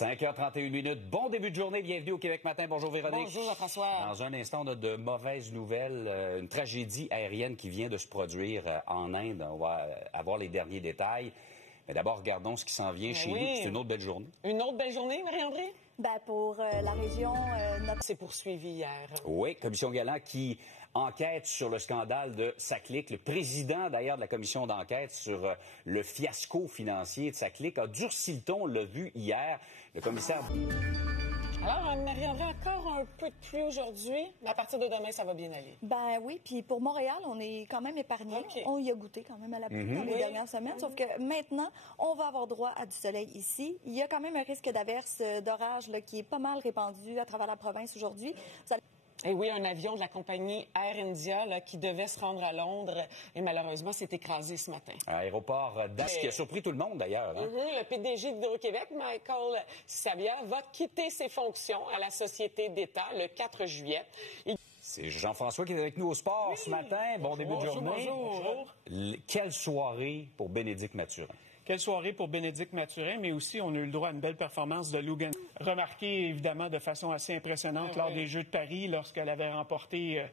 5h31. Bon début de journée. Bienvenue au Québec Matin. Bonjour Véronique. Bonjour Jean-François. Dans un instant, on a de mauvaises nouvelles. Une tragédie aérienne qui vient de se produire en Inde. On va avoir les derniers détails. Mais d'abord, regardons ce qui s'en vient chez nous. C'est une autre belle journée. Une autre belle journée, Marie-André? Pour la région... C'est poursuivi hier. Oui, Commission Galland qui enquête sur le scandale de Saclic. Le président, d'ailleurs, de la commission d'enquête sur le fiasco financier de Saclic a durci le ton, on l'a vu hier. Le commissaire... Alors, Marie-André, encore un peu de pluie aujourd'hui, mais à partir de demain, ça va bien aller. Oui, puis pour Montréal, on est quand même épargné. Okay. On y a goûté quand même à la pluie dans les dernières semaines, sauf que maintenant, on va avoir droit à du soleil ici. Il y a quand même un risque d'averse, d'orage là, qui est pas mal répandu à travers la province aujourd'hui. Et oui, un avion de la compagnie Air India là, qui devait se rendre à Londres et malheureusement s'est écrasé ce matin. Aéroport d'As qui a surpris tout le monde d'ailleurs. Hein? Le PDG d'Hydro-Québec, Michael Sabia, va quitter ses fonctions à la Société d'État le 4 juillet. C'est Jean-François qui est avec nous au sport ce matin. Bon début de journée. Bonjour. Quelle soirée pour Bénédicte Mathurin. Quelle soirée pour Bénédicte Mathurin, mais aussi on a eu le droit à une belle performance de Logan. Remarqué évidemment de façon assez impressionnante lors des Jeux de Paris lorsqu'elle avait remporté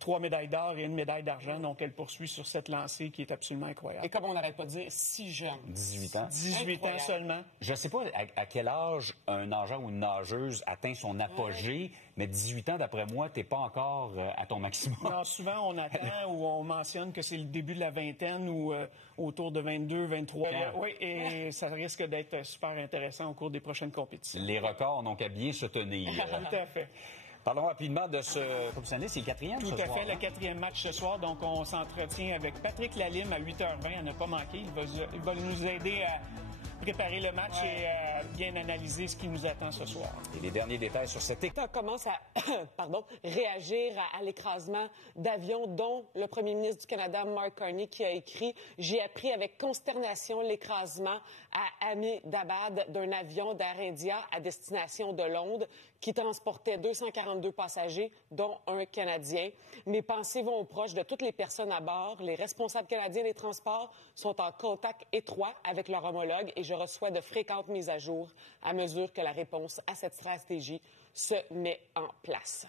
3 médailles d'or et 1 médaille d'argent. Donc elle poursuit sur cette lancée qui est absolument incroyable. Et comme on n'arrête pas de dire, si jeune. 18 ans. 18 incroyable. ans seulement. Je ne sais pas à quel âge un nageur ou une nageuse atteint son apogée, mais 18 ans, d'après moi, tu n'es pas encore à ton maximum. Non, souvent on attend ou on mentionne que c'est le début de la vingtaine ou autour de 22, 23 ans. Oui, et ça risque d'être super intéressant au cours des prochaines compétitions. Les records n'ont qu'à bien se tenir. Tout à fait. Parlons rapidement de ce professionnel. C'est le quatrième Tout ce à soir, fait, hein? le quatrième match ce soir. Donc, on s'entretient avec Patrick Lalime à 8h20 à ne pas manquer. Il va nous aider à préparer le match et à bien analyser ce qui nous attend ce soir. Et les derniers détails sur cette équipe. On commence à réagir à l'écrasement d'avions, dont le premier ministre du Canada, Mark Carney, qui a écrit « J'ai appris avec consternation l'écrasement à Ahmedabad d'un avion d'Air India à destination de Londres qui transportait 242 passagers, dont un Canadien. Mes pensées vont aux proches de toutes les personnes à bord. Les responsables canadiens des transports sont en contact étroit avec leur homologue et je reçois de fréquentes mises à jour à mesure que la réponse à cette stratégie se met en place.